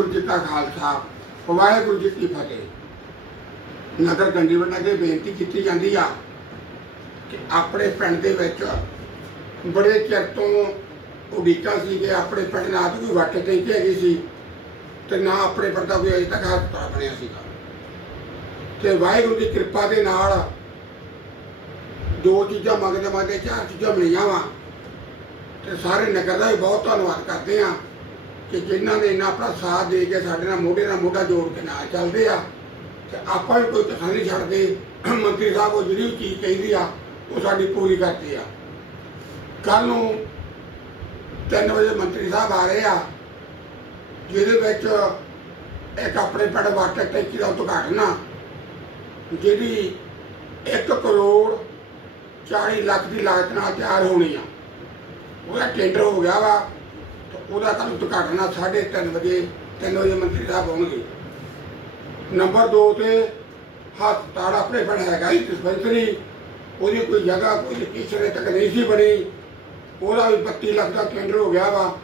ਵਾਹਿਗੁਰੂ ਜੀ ਕਾ ਖਾਲਸਾ, ਵਾਹਿਗੁਰੂ ਜੀ ਕੀ ਫਤਿਹ। ਨਗਰ ਦੰਡੀਵੰਡ ਅੱਗੇ ਬੇਨਤੀ ਕੀਤੀ ਜਾਂਦੀ ਆ ਕਿ ਆਪਣੇ ਪਿੰਡ ਦੇ ਵਿੱਚ ਬੜੇ ਚਿਰ ਤੋਂ ਉਡੀਕਾਂ ਸੀ ਕਿ ਆਪਣੇ ਪਿੰਡ ਨਾ ਤਾਂ ਕੋਈ ਵਾਟਰ ਟੈਂਕੀ ਹੈਗੀ ਸੀ ਤੇ ਨਾ ਆਪਣੇ ਪਿੰਡ ਦਾ ਕੋਈ ਅਜੇ ਤੱਕ ਹਸਪਤਾਲ ਬਣਿਆ ਸੀਗਾ। ਤੇ ਵਾਹਿਗੁਰੂ ਦੀ ਕਿਰਪਾ ਦੇ ਨਾਲ ਦੋ ਚੀਜ਼ਾਂ ਮੰਗਦੇ ਮੰਗਦੇ ਚਾਰ ਚੀਜ਼ਾਂ ਮਿਲੀਆਂ ਵਾ। ਤੇ ਸਾਰੇ ਨਗਰ ਦਾ ਵੀ ਬਹੁਤ ਧੰਨਵਾਦ ਕਰਦੇ ਆ। ਕਿ ਜਿਨ੍ਹਾਂ ਨੇ ਇੰਨਾ ਆਪਣਾ ਸਾਥ ਦੇ ਕੇ ਸਾਡੇ ਨਾਲ ਮੋਢੇ ਨਾਲ ਮੋਢਾ ਜੋੜ ਕੇ ਨਾਲ ਚੱਲਦੇ ਆ, ਤੇ ਆਪਾਂ ਵੀ ਕੋਈ ਤਸੱਲੀ ਨਹੀਂ ਛੱਡਦੇ, ਮੰਤਰੀ ਸਾਹਿਬ ਉਹ ਜਿਹੜੀ ਵੀ ਚੀਜ਼ ਕਹਿੰਦੀ ਆ, ਉਹ ਸਾਡੀ ਪੂਰੀ ਕਰਦੇ ਆ। ਕੱਲ ਨੂੰ 3 ਵਜੇ ਮੰਤਰੀ ਸਾਹਿਬ ਆ ਰਹੇ ਆ, ਜਿਹਦੇ ਵਿੱਚ ਇੱਕ ਆਪਣੇ ਪਿੰਡ ਵਾਟਰ ਟੈਂਕੀ ਦਾ ਉਦਘਾਟਨ ਆ ਜਿਹੜੀ 1 ਕਰੋੜ 40 ਲੱਖ ਦੀ ਲਾਗਤ ਨਾਲ ਤਿਆਰ ਹੋਣੀ ਆ। ਉਹਦਾ ਟੈਂਡਰ ਹੋ ਗਿਆ ਵਾ ਉਹਦਾ ਕੱਲ ਉਦਘਾਟਨ ਆ 3:30 ਵਜੇ 3 ਵਜੇ ਮੰਤਰੀ ਸਾਹਿਬ ਆਉਣਗੇ। ਨੰਬਰ 2 ਤੇ ਹਸਪਤਾਲ ਆਪਣੇ ਪਿੰਡ ਹੈਗਾ ਹੀ ਡਿਸਪੈਂਸਰੀ ਉਹਦੀ ਕੋਈ ਜਗ੍ਹਾ, ਕੋਈ ਕਿਸੇ ਤੱਕ ਨਹੀਂ ਸੀ ਬਣੀ। ਉਹਦਾ ਵੀ 32 ਲੱਖ ਦਾ ਟੈਂਡਰ ਹੋ ਗਿਆ ਵਾ।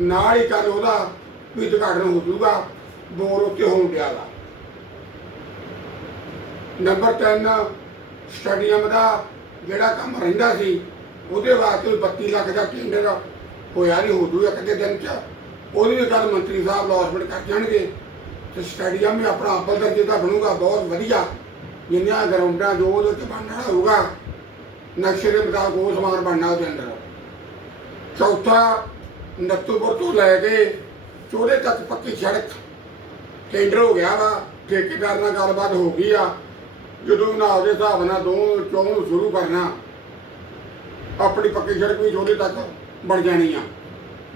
ਨਾਲ ਹੀ ਕੱਲ ਉਹਦਾ ਵੀ ਉਦਘਾਟਨ ਹੋ ਜਾਊਗਾ। ਬੋਰ ਉੱਤੇ ਹੋਣ ਗਿਆ ਵਾ। ਨੰਬਰ 3 ਸਟੇਡੀਅਮ ਦਾ ਜਿਹੜਾ ਕੰਮ ਰਹਿੰਦਾ ਸੀ, ਉਹਦੇ ਵਾਸਤੇ ਵੀ 32 ਲੱਖ ਦਾ ਟੈਂਡਰ ਹੋਇਆ ਨਹੀਂ ਹੋ ਜੂ ਇੱਕ ਦੇ ਦਿਨ ਚ। ਉਹਦੀ ਵੀ ਗੱਲ ਮੰਤਰੀ ਸਾਹਿਬ ਲੌਸਮੈਂਟ ਕਰ ਜਾਣਗੇ। ਤੇ ਸਟੇਡੀਅਮ ਵੀ ਆਪਣਾ ਅੱਬਲ ਦਰਜੇ ਦਾ ਬਣੂਗਾ, ਬਹੁਤ ਵਧੀਆ। ਜਿੰਨੀਆਂ ਗਰਾਊਂਡਾਂ ਜੋ ਉਹਦੇ ਚ ਬਣਨਾ ਹੋਊਗਾ, ਨਕਸ਼ੇ ਦੇ ਮੁਤਾਬਕ ਉਹ ਸਮਾਨ ਬਣਨਾ ਉਹਦੇ ਅੰਦਰ। ਚੌਥਾ, ਨੱਤੂਪੁਰ ਤੋਂ ਲੈ ਕੇ ਚੋਲੇ ਤੱਕ ਪੱਕੀ ਸੜਕ। ਟੈਂਡਰ ਹੋ ਗਿਆ ਵਾ, ਠੇਕੇਦਾਰ ਨਾਲ ਗੱਲਬਾਤ ਹੋ ਗਈ ਆ। ਜਦੋਂ ਉਹਨਾਂ ਆਪਦੇ ਹਿਸਾਬ ਨਾਲ ਦੋ ਚੌਂ ਸ਼ੁਰੂ ਕਰਨਾ, ਆਪਣੀ ਪੱਕੀ ਸੜਕ ਵੀ ਚੋਲੇ ਤੱਕ। ਬਣ ਜਾਣੀ ਆ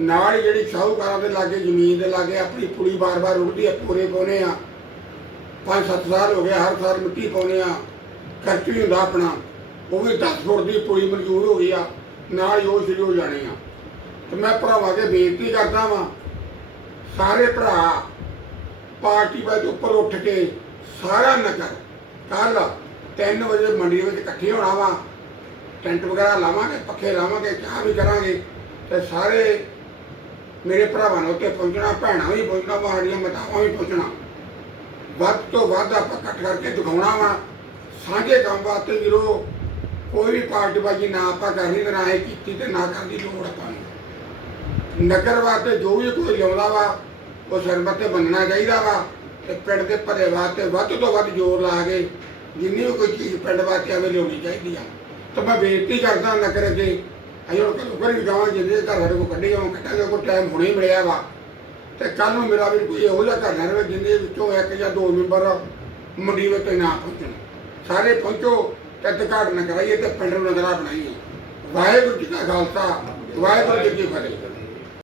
ਨਾਲ ਹੀ ਜਿਹੜੀ ਸ਼ਾਹੂਕਾਰਾਂ ਦੇ ਲਾਗੇ ਜ਼ਮੀਨ ਦੇ ਲਾਗੇ ਆਪਣੀ ਪੁਲੀ ਬਾਰ-ਬਾਰ ਉੱਡਦੀ ਆ ਪੂਰੇ ਪਾਉਣੇ ਆ। ਪੰਜ ਸੱਤ ਸਾਲ ਹੋ ਗਿਆ ਹਰ ਸਾਲ ਮਿੱਟੀ ਪਾਉਣੇ ਆ। ਖਰਚ ਵੀ ਹੁੰਦਾ ਆਪਣਾ, ਉਹ ਵੀ 10 ਫੁੱਟ ਦੀ ਪੁਲੀ ਮਨਜ਼ੂਰ ਹੋ ਗਈ ਆ, ਨਾਲ ਹੀ ਉਹ ਸ਼ੁਰੂ ਹੋ ਜਾਣੀ ਆ। ਤੇ ਮੈਂ ਭਰਾਵਾਂ ਕੇ ਬੇਨਤੀ ਕਰਦਾ ਵਾਂ, ਸਾਰੇ ਭਰਾ ਪਾਰਟੀ ਵਾਲੇ ਉੱਪਰ ਉੱਠ ਕੇ ਸਾਰਾ ਨਗਰ ਕੱਲ 3 ਵਜੇ ਮੰਡੀ ਵਿੱਚ ਇਕੱਠੇ ਹੋਣਾ ਵਾ। ਟੈਂਟ ਵਗੈਰਾ ਲਾਵਾਂਗੇ, ਪੱਖੇ ਲਾਵਾਂਗੇ, ਚਾਹ ਵੀ ਕਰਾਂਗੇ। ਤੇ ਸਾਰੇ ਮੇਰੇ ਭਰਾਵਾਂ ਨੂੰ ਉੱਤੇ ਪਹੁੰਚਣਾ, ਭੈਣਾਂ ਵੀ ਪਹੁੰਚਣਾ ਵਾ ਸਾਡੀਆਂ ਮਾਤਾਵਾਂ ਵੀ ਪਹੁੰਚਣਾ। ਵੱਧ ਤੋਂ ਵੱਧ ਆਪਾਂ ਇਕੱਠ ਕਰਕੇ ਦਿਖਾਉਣਾ ਵਾ। ਸਾਂਝੇ ਕੰਮ ਵਾਸਤੇ ਵੀਰੋ, ਕੋਈ ਵੀ ਪਾਰਟੀਬਾਜ਼ੀ ਨਾ ਆਪਾਂ ਕਰਨੀ ਤੇ ਨਾ ਇਹ ਕੀਤੀ ਤੇ ਨਾ ਕਰਨ ਦੀ ਲੋੜ ਆਪਾਂ ਨੂੰ। ਨਗਰ ਵਾਸਤੇ ਜੋ ਵੀ ਕੋਈ ਲਿਆਉਂਦਾ ਵਾ, ਉਹ ਸਰਬਤ ਤੇ ਬੰਨਣਾ ਚਾਹੀਦਾ ਵਾ ਤੇ ਪਿੰਡ ਦੇ ਭਲੇ ਵਾਸਤੇ ਵੱਧ ਤੋਂ ਵੱਧ ਜ਼ੋਰ ਲਾ ਕੇ ਜਿੰਨੀ ਵੀ ਕੋਈ ਚੀਜ਼ ਪਿੰਡ ਵਾਸਤੇ ਆਵੇ ਲਿਆਉਣੀ ਚਾਹੀਦੀ ਆ। ਤਾਂ ਮੈਂ ਬੇਨਤੀ ਕਰਦਾ ਨਗਰ ਅੱਗੇ ਅਸੀਂ ਹੁਣ ਘਰੋਂ ਵੀ ਜਾਵਾਂ ਜਿੰਨੇ ਘਰ ਸਾਡੇ ਕੋਲ ਕੱਢੀ ਜਾਵਾਂ ਕੱਢਾਂਗੇ, ਕੋਈ ਟਾਈਮ ਹੁਣੇ ਹੀ ਮਿਲਿਆ ਵਾ। ਤੇ ਕੱਲ ਨੂੰ ਮੇਰਾ ਵੀ ਕੋਈ ਇਹੋ ਜਿਹਾ ਘਰ ਨਾ ਰਵੇ ਜਿੰਨੇ ਵਿੱਚੋਂ ਇੱਕ ਜਾਂ ਦੋ ਮੈਂਬਰ ਮੰਡੀ ਵਿੱਚ ਨਾ ਪਹੁੰਚਣ। ਸਾਰੇ ਪਹੁੰਚੋ ਤੇ ਅਧਿਕਾਰ ਨਾ ਕਰਾਈਏ ਤੇ ਪਿੰਡ ਨੂੰ ਨਗਰਾ ਬਣਾਈਏ। ਵਾਹਿਗੁਰੂ ਜੀ ਕਾ ਖਾਲਸਾ, ਵਾਹਿਗੁਰੂ ਜੀ ਕੀ ਫਤਿਹ।